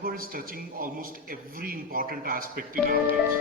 cyber is touching almost every important aspect in our lives.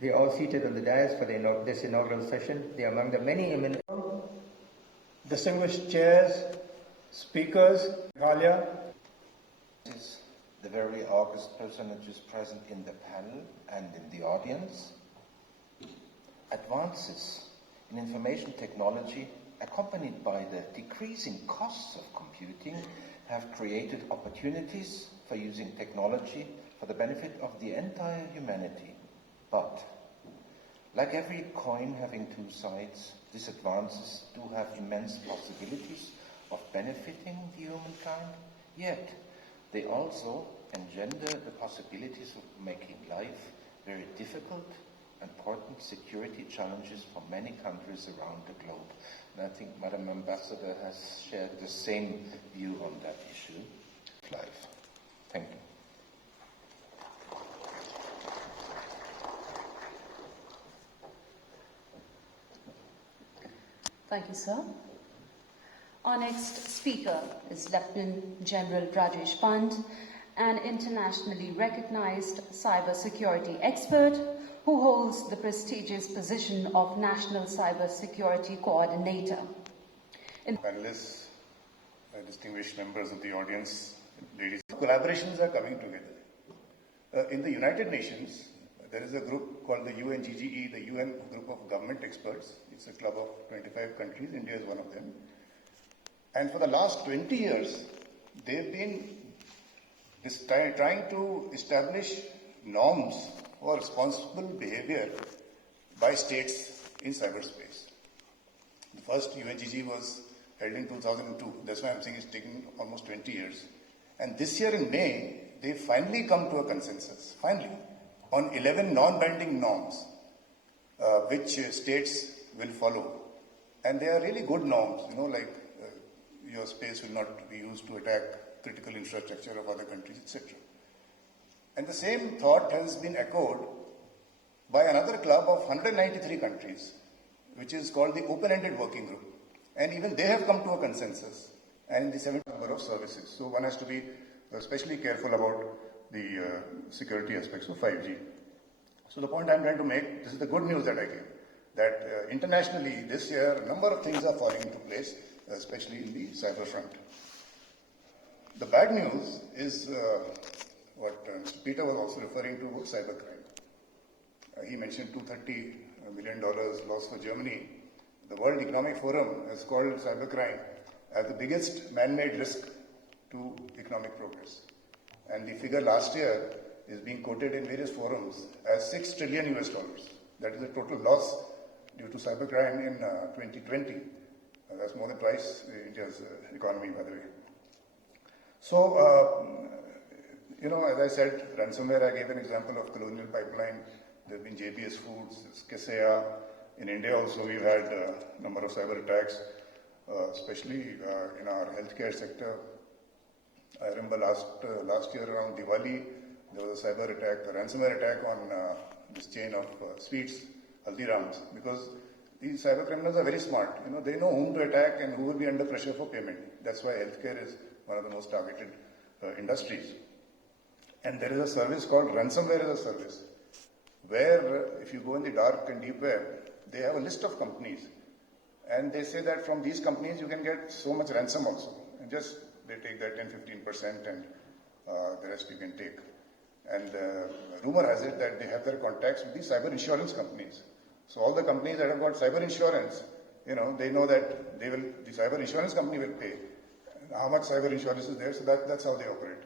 They are all seated on the dais for this inaugural session. They are among the many eminent distinguished chairs, speakers, Galia. The very august personages present in the panel and in the audience. Advances in information technology, accompanied by the decreasing costs of computing, have created opportunities for using technology for the benefit of the entire humanity. But, like every coin having two sides, these advances do have immense possibilities of benefiting the humankind, yet they also engender the possibilities of making life very difficult, important security challenges for many countries around the globe. And I think Madam Ambassador has shared the same view on that issue. Life. Thank you. Thank you, sir. Our next speaker is Lieutenant General Rajesh Pant, an internationally recognized cybersecurity expert who holds the prestigious position of National Cybersecurity Coordinator. Panelists, distinguished members of the audience, ladies, collaborations are coming together. In the United Nations, there is a group called the UNGGE, the UN Group of Government Experts. It's a club of 25 countries. India is one of them. And for the last 20 years, they've been trying to establish norms for responsible behavior by states in cyberspace. The first UNGG was held in 2002. That's why I'm saying it's taken almost 20 years. And this year in May, they finally come to a consensus, finally, on 11 non-binding norms, which states will follow. And they are really good norms, like your space will not be used to attack critical infrastructure of other countries, etc. And the same thought has been echoed by another club of 193 countries, which is called the Open-Ended Working Group. And even they have come to a consensus, and the 7th number of services. So one has to be especially careful about the security aspects of 5G. So the point I'm trying to make, this is the good news that I give, that internationally this year a number of things are falling into place, especially in the cyber front. The bad news is what Mr. Peter was also referring to about cybercrime. He mentioned $230 million loss for Germany. The World Economic Forum has called cybercrime as the biggest man-made risk to economic progress. And the figure last year is being quoted in various forums as $6 trillion US. That is the total loss due to cybercrime in 2020. That's more than twice India's economy, by the way. So, as I said, ransomware, I gave an example of Colonial Pipeline. There have been JPS Foods, Kesea. In India also, we've had a number of cyber attacks, especially in our healthcare sector. I remember last year around Diwali, there was a cyber attack, a ransomware attack on this chain of sweets, Haldirams, because these cyber criminals are very smart. They know whom to attack and who will be under pressure for payment. That's why healthcare is one of the most targeted industries. And there is a service called ransomware as a service, where if you go in the dark and deep web, they have a list of companies. And they say that from these companies you can get so much ransom also. And just they take that 10-15% and the rest you can take. And rumor has it that they have their contacts with the cyber insurance companies. So all the companies that have got cyber insurance, they know that the cyber insurance company will pay. How much cyber insurance is there, so that's how they operate.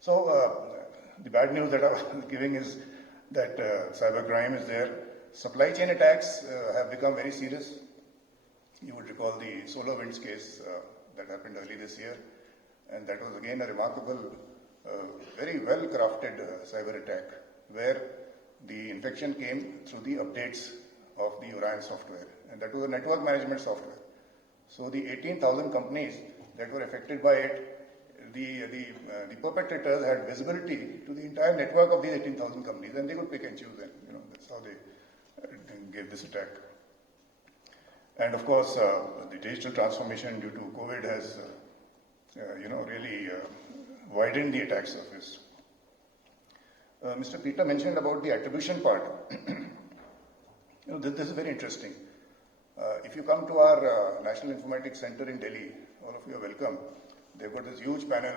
So the bad news that I'm giving is that cybercrime is there. Supply chain attacks have become very serious. You would recall the SolarWinds case that happened early this year, and that was again a remarkable, very well crafted cyber attack where the infection came through the updates of the Orion software, and that was a network management software. So the 18,000 companies that were affected by it, the perpetrators had visibility to the entire network of these 18,000 companies, and they could pick and choose, and that's how they gave this attack. And of course, the digital transformation due to COVID has, really widened the attack surface. Mr. Peter mentioned about the attribution part. This is very interesting. If you come to our National Informatics Center in Delhi, all of you are welcome. They've got this huge panel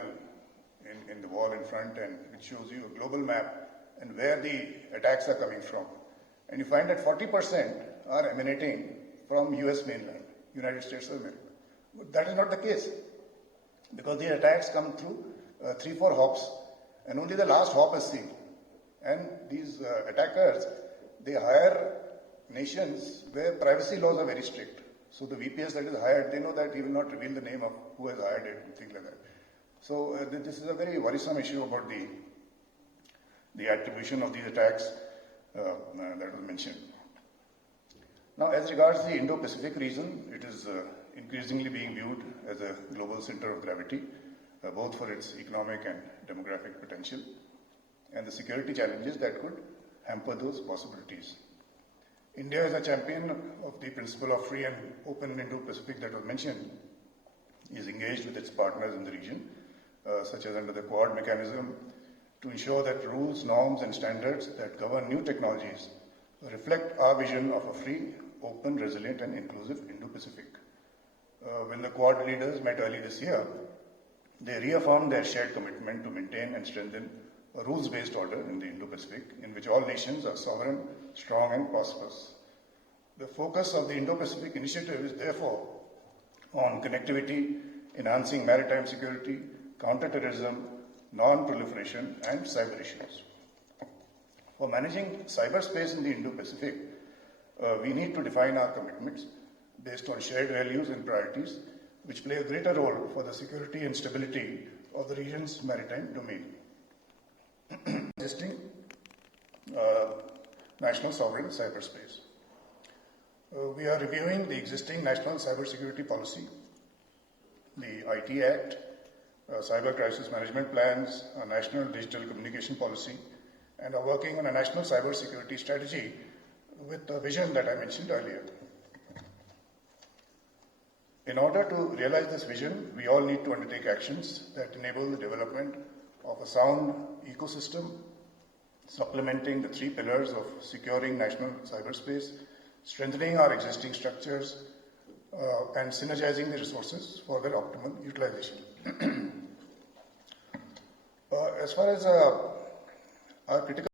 in the wall in front, and it shows you a global map and where the attacks are coming from. And you find that 40% are emanating from US mainland, United States of America. But that is not the case, because the attacks come through 3-4 hops, and only the last hop is seen. And these attackers, they hire nations where privacy laws are very strict. So the VPS that is hired, they know that he will not reveal the name of who has hired it and things like that. So this is a very worrisome issue about the attribution of these attacks that was mentioned. Now, as regards the Indo Pacific region, it is increasingly being viewed as a global center of gravity, both for its economic and demographic potential, and the security challenges that could hamper those possibilities. India is a champion of the principle of free and open Indo-Pacific that was mentioned, is engaged with its partners in the region, such as under the Quad mechanism, to ensure that rules, norms and standards that govern new technologies reflect our vision of a free, open, resilient and inclusive Indo-Pacific. When the Quad leaders met early this year, they reaffirmed their shared commitment to maintain and strengthen a rules-based order in the Indo-Pacific, in which all nations are sovereign, strong and prosperous. The focus of the Indo-Pacific initiative is therefore on connectivity, enhancing maritime security, counter-terrorism, non-proliferation and cyber issues. For managing cyberspace in the Indo-Pacific, we need to define our commitments based on shared values and priorities, which play a greater role for the security and stability of the region's maritime domain. Existing national sovereign cyberspace. We are reviewing the existing national cybersecurity policy, the IT Act, cyber crisis management plans, a national digital communication policy, and are working on a national cybersecurity strategy with the vision that I mentioned earlier. In order to realize this vision, we all need to undertake actions that enable the development of a sound ecosystem, supplementing the 3 pillars of securing national cyberspace, strengthening our existing structures, and synergizing the resources for their optimal utilization. As far as our critical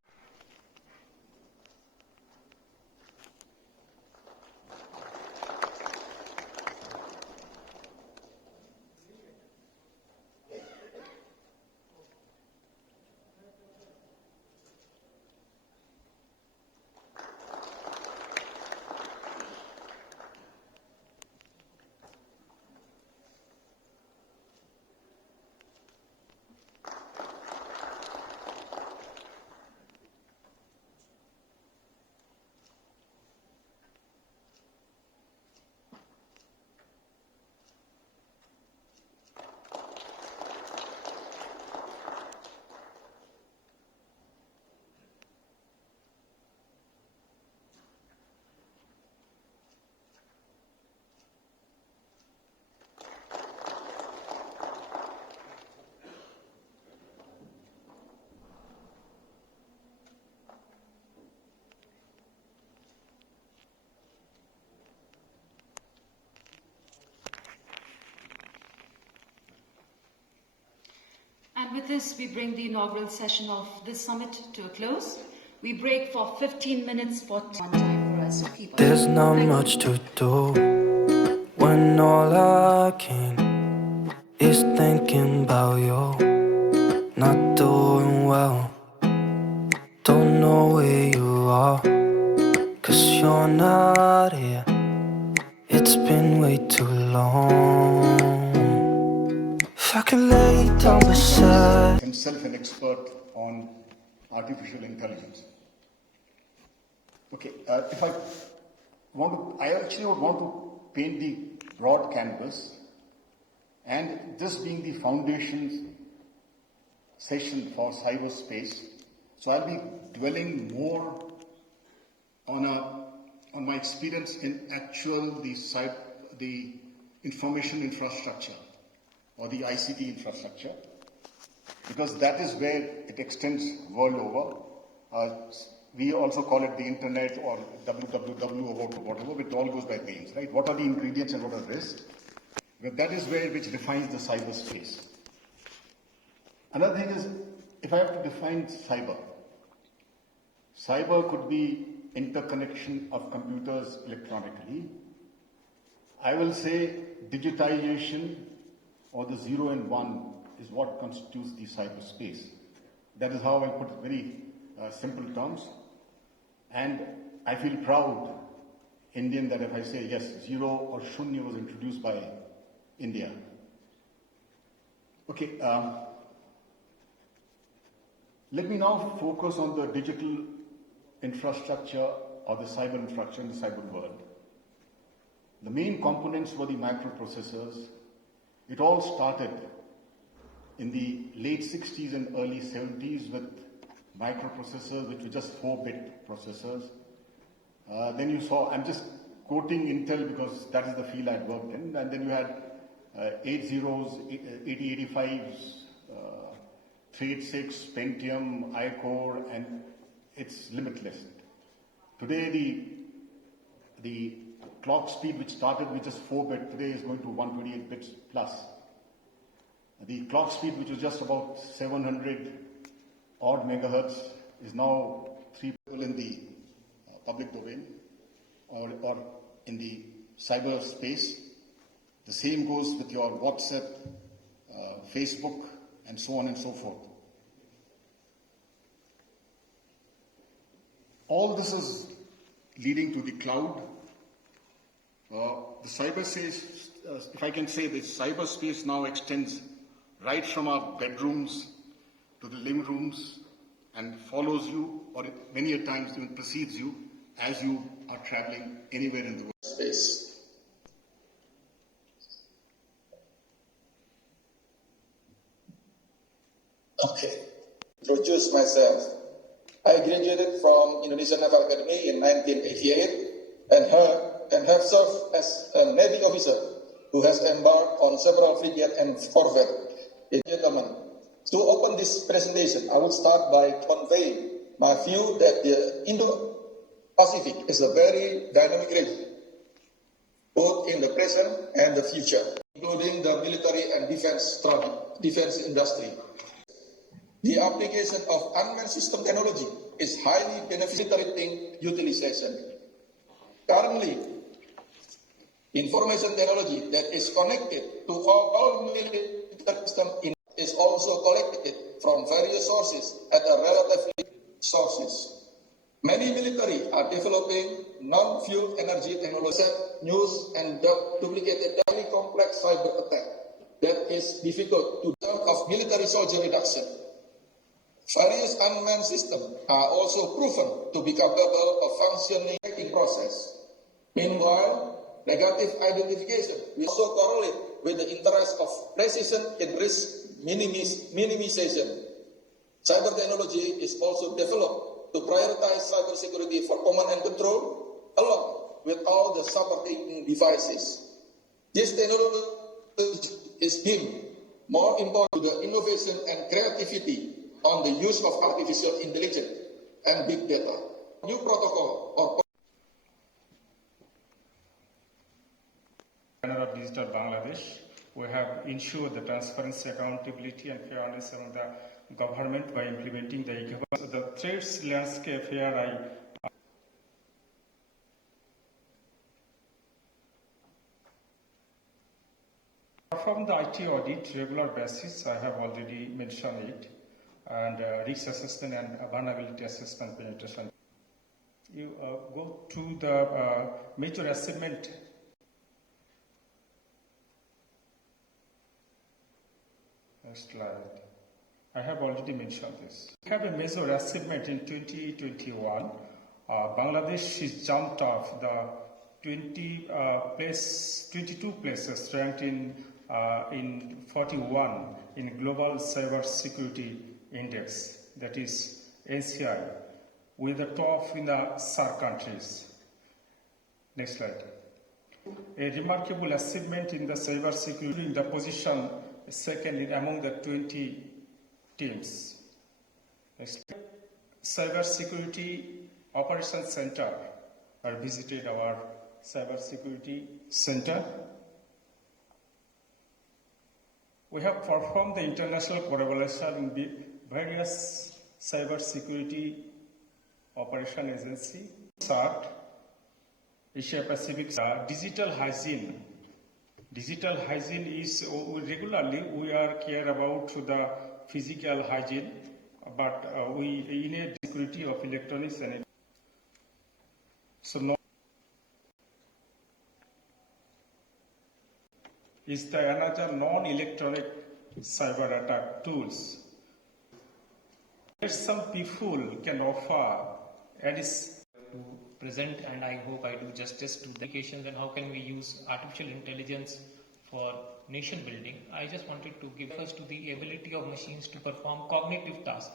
with this, we bring the inaugural session of this summit to a close. We break for 15 minutes for one time for us people. There's not much to do when all I can is thinking about you. Not doing well, don't know where you are, 'cause you're not here. It's been way too long. If I could lay down beside Himself an expert on artificial intelligence. Okay, if I actually would want to paint the broad canvas, and this being the foundation session for cyberspace, so I'll be dwelling more on my experience in the information infrastructure or the ICT infrastructure, because that is where it extends world over. We also call it the internet or www or whatever, which all goes by names, right? What are the ingredients and what are risks? But that is which defines the cyberspace. Another thing is, if I have to define cyber could be interconnection of computers electronically. I will say digitization or the 0 and 1 is what constitutes the cyberspace. That is how I put it, very simple terms. And I feel proud Indian that if I say yes, 0 or Shunya was introduced by India. Okay, let me now focus on the digital infrastructure or the cyber infrastructure in the cyber world. The main components were the microprocessors. It all started in the late 60s and early 70s with microprocessors, which were just 4-bit processors. Then you saw, I'm just quoting Intel because that is the field I'd worked in, and then you had 80s, 8085s, 386, Pentium, I-Core, and it's limitless. Today, the clock speed, which started with just 4-bit, today is going to 128 bits plus. The clock speed, which was just about 700 odd megahertz, is now 3 in the public domain or in the cyberspace. The same goes with your WhatsApp, Facebook, and so on and so forth. All this is leading to the cloud. The cyberspace, if I can say, the cyberspace now extends right from our bedrooms to the living rooms and follows you, or many a times even precedes you as you are traveling anywhere in the world. Space. Okay. Introduce myself. I graduated from Indonesian Naval Academy in 1988 and have served as a Navy officer who has embarked on several frigate and corvette. Gentlemen, to open this presentation, I will start by conveying my view that the INDO PACIFIC is a very dynamic region, both in the present and the future, including the military and defense industry. The application of unmanned system technology is highly beneficial utilization. Currently, information technology that is connected to all military systems is also collected from various sources at a relatively sources. Many military are developing non-fuel energy technology, news and duplicated highly complex cyber attack that is difficult to term of military soldier reduction. Various unmanned systems are also proven to be capable of functioning process. Meanwhile, negative identification will also correlate with the interest of precision in risk minimization. Cyber technology is also developed to prioritize cybersecurity for command and control, along with all the supporting devices. This technology is deemed more important to the innovation and creativity on the use of artificial intelligence and big data. New protocol or Of Digital Bangladesh, We have ensured the transparency, accountability, and fairness among the government by implementing the e-governance. The threats landscape here, perform the IT audit regular basis. I have already mentioned it, and risk assessment and vulnerability assessment penetration. You go to the major achievement. Next slide. I have already mentioned this. We have a major achievement in 2021. Bangladesh is jumped off the 22 places, ranked in 41 in Global Cyber Security Index, that is ACI, with the top in the SAARC countries. Next slide. A remarkable achievement in the cyber security, in the position second among the 20 teams. Next. Cyber Security Operations Center. I visited our Cyber Security Center. We have performed the international collaboration in the various cyber security operation agency, CERT, Asia Pacific, digital hygiene. Digital hygiene is regularly we are care about the physical hygiene, but we in a security of electronics and so no is the another non-electronic cyber attack tools. Some people can offer and is to present, and I hope I do justice to the applications and how can we use artificial intelligence for nation building. I just wanted to give us to the ability of machines to perform cognitive tasks.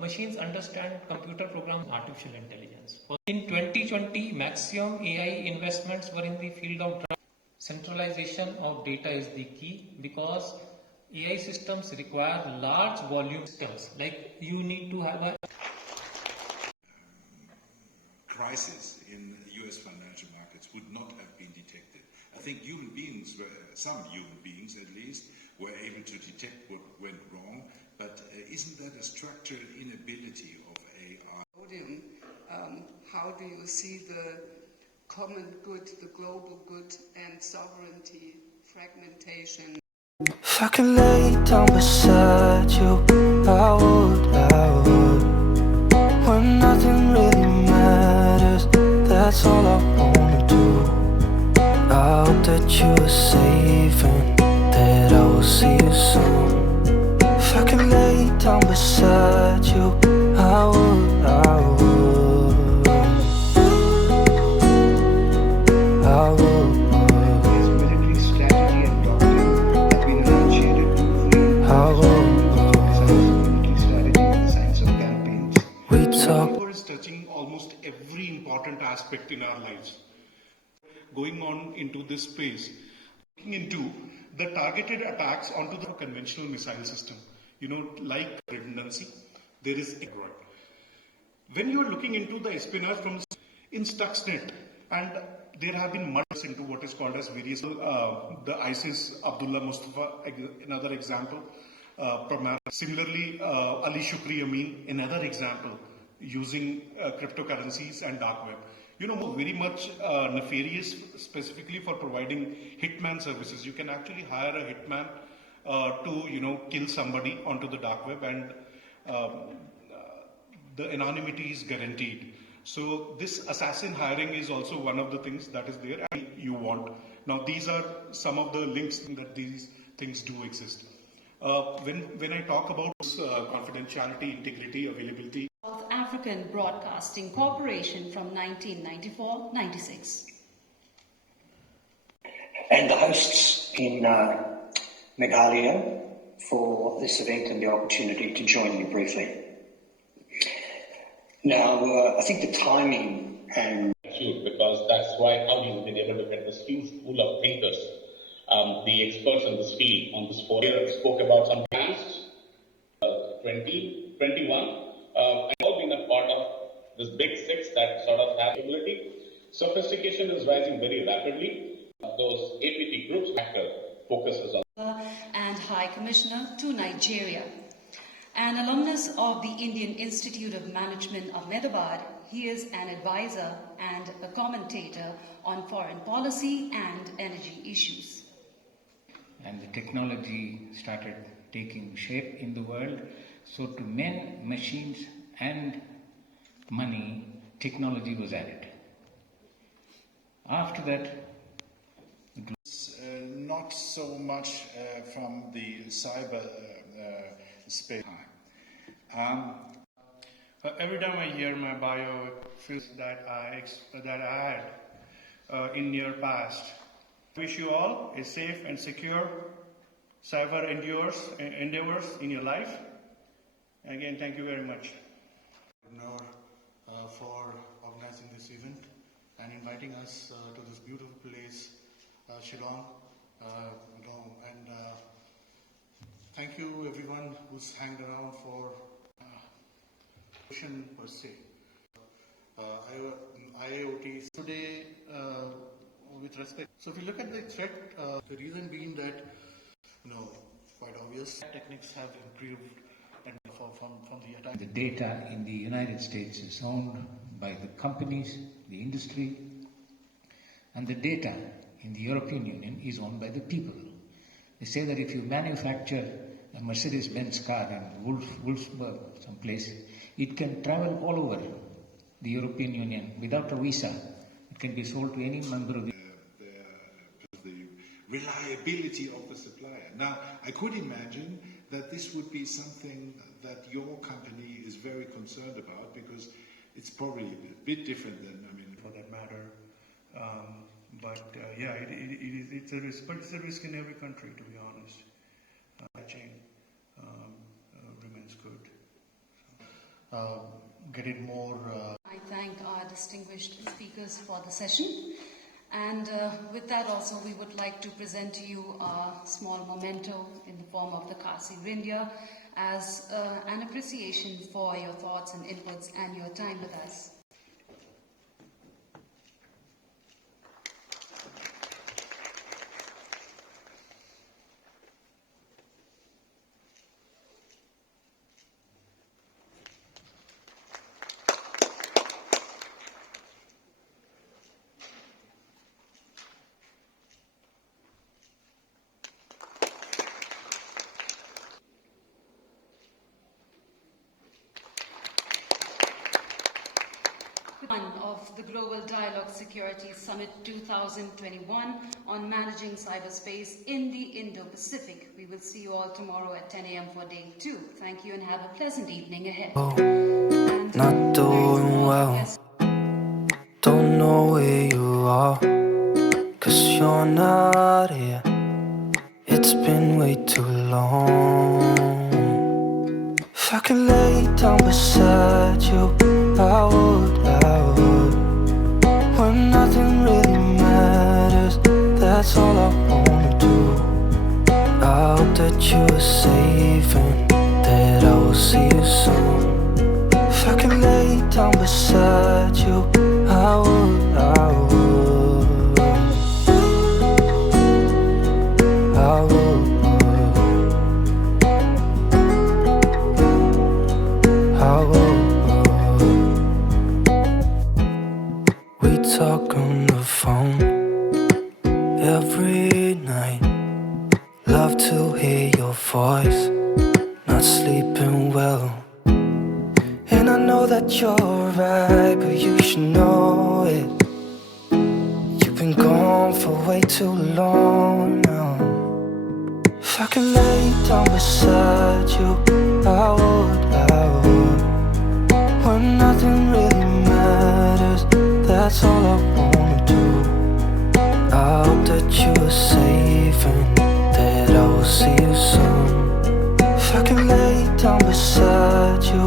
Machines understand computer programs, artificial intelligence. In 2020, maximum AI investments were in the field of centralization of data is the key, because AI systems require large volume systems. Like you need to have a crisis in US financial markets would not have been detected. I think human beings, some human beings at least, were able to detect what went wrong, but isn't that a structural inability of AI? How do you see the common good, the global good, and sovereignty fragmentation? If I could lay down beside you, I would. When nothing really matters, that's all I wanna do. I hope that you are safe and that I will see you soon. If I could lay down beside you, I would. His military strategy and doctrine have been enunciated beautifully. Military strategy and the science of campaigns. Cyber is touching almost every important aspect in our lives. Going on into this space, looking into the targeted attacks onto the conventional missile system. Like redundancy, there is Android. When you are looking into the espionage from in Stuxnet, and there have been murders into what is called as various, the ISIS, Abdullah Mustafa, another example. Similarly, Ali Shukri Amin, another example, using cryptocurrencies and dark web. Very much nefarious, specifically for providing hitman services. You can actually hire a hitman to, kill somebody onto the dark web, and the anonymity is guaranteed. So this assassin hiring is also one of the things that is there and you want. Now these are some of the links that these things do exist. When I talk about confidentiality, integrity, availability. South African Broadcasting Corporation from 1994-96. And the hosts in Meghalaya for this event and the opportunity to join you briefly. Now, I think the timing and because that's why how you've been able to get this huge pool of thinkers, the experts in this field on this forum. Spoke about some plans, 2021. I've all been a part of this big six that sort of have ability. Sophistication is rising very rapidly. Those APT groups, focuses on and High Commissioner to Nigeria. An alumnus of the Indian Institute of Management of Ahmedabad, he is an advisor and a commentator on foreign policy and energy issues. And the technology started taking shape in the world. So to men, machines and money, technology was added. After that, not so much from the cyber space. Every time I hear my bio, it feels that I had in near past. Wish you all a safe and secure cyber endeavors in your life. Again, thank you very much. For organizing this event and inviting us to this beautiful place, Shillong. And thank you everyone who's hanged around for mission per se. IIoT today, with respect. So if you look at the threat, the reason being that, quite obvious, techniques have improved and from the attack. the data in the United States is owned by the companies, the industry, and the data in the European Union is owned by the people. They say that if you manufacture a Mercedes-Benz car in Wolfsburg, someplace, it can travel all over the European Union without a visa. It can be sold to any member of the reliability of the supplier. Now, I could imagine that this would be something that your company is very concerned about, because it's probably a bit different than, for that matter. It's a risk, but it's a risk in every country, to be honest. Chain remains good. Getting more. I thank our distinguished speakers for the session. And with that also, we would like to present to you a small memento in the form of the Kasi Rindia as an appreciation for your thoughts and inputs and your time with us. Of the Global Dialogue Security Summit 2021 on managing cyberspace in the Indo Pacific. We will see you all tomorrow at 10 a.m. for day 2. Thank you and have a pleasant evening ahead. Not doing well. Don't know where you are, 'cause you're not here. It's been way too long. If I could lay down beside you, I would. When nothing really matters, that's all I wanna do. I hope that you are safe and that I will see you soon. If I could lay down beside you, I would. We talk on the phone every night. Love to hear your voice. Not sleeping well. And I know that you're right, but you should know it. You've been gone for way too long now. If I could lay down beside you, I would. When nothing really matters, that's all I wanna do. I hope that you are safe and that I will see you soon. If I could lay down beside you,